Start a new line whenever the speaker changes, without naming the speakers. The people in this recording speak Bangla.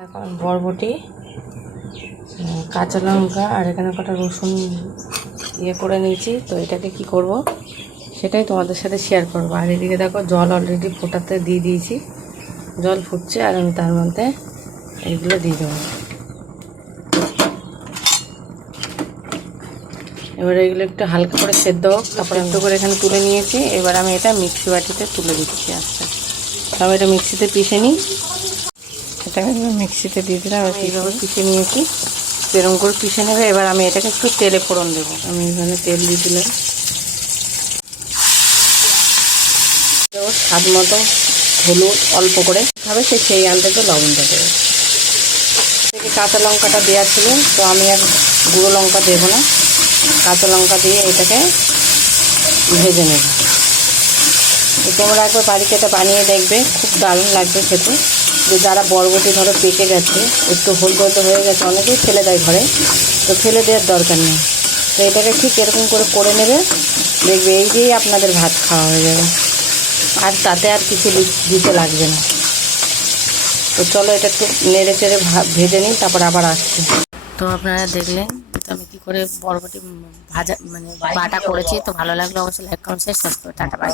আমি বরবটি কাঁচা লঙ্কা, আর এখানে কটা রসুন ইয়ে করে নিয়েছি। তো এটাকে কি করব? সেটাই তোমাদের সাথে শেয়ার করব। আর এদিকে দেখো, জল অলরেডি ফোটাতে দিয়ে দিয়েছি। জল ফুটছে আর আমি তার মধ্যে এগুলো দিয়ে দেবো। এবার এগুলো একটু হালকা করে সেদ্ধ হোক, তারপরে একটু করে এখানে তুলে নিয়েছি। এবার আমি এটা মিক্সি বাটিতে তুলে দিচ্ছি আস্তে তবে এটা মিক্সিতে পিষে নিই। এটাকে মিক্সিতে দিয়ে দিলাম এইভাবে পিষে নিয়েছি। এরকম করে পিষে নেবে এবার আমি এটাকে একটু তেলে ফোড়ন দেবো। আমি এখানে তেল দিয়ে দিলাম। স্বাদ মতো হলুদ অল্প করে হবে সে সেই আনতে লবণটা দেবো। থেকে কাঁচা লঙ্কাটা দেওয়া ছিল তো আমি আর গুঁড়ো লঙ্কা দেবো না। কাঁচা লঙ্কা দিয়ে এটাকে ভেজে নেব। তোমরা একবার বাড়িতে এটা বানিয়ে দেখবে খুব দারুণ লাগবে খেতে। যে যারা বরবটি ধরো পেকে গেছে, একটু হলদ হয়ে গেছে, অনেকেই ফেলে দেয় ঘরে, তো ফেলে দেওয়ার দরকার নেই। তো এটাকে ঠিক এরকম করে করে নেবে, দেখবে এই দিয়েই আপনাদের ভাত খাওয়া হয়ে যাবে। আর তাতে আর কিছু দিতে লাগবে না। তো চলো এটা একটু নেড়ে চেড়ে ভেজে নিই, তারপর আবার আসছি। তো আপনারা দেখলেন আমি কি করে বরবটি ভাজা মানে বাটা করেছি, তো ভালো লাগল, অবশ্যই like comment share tata bye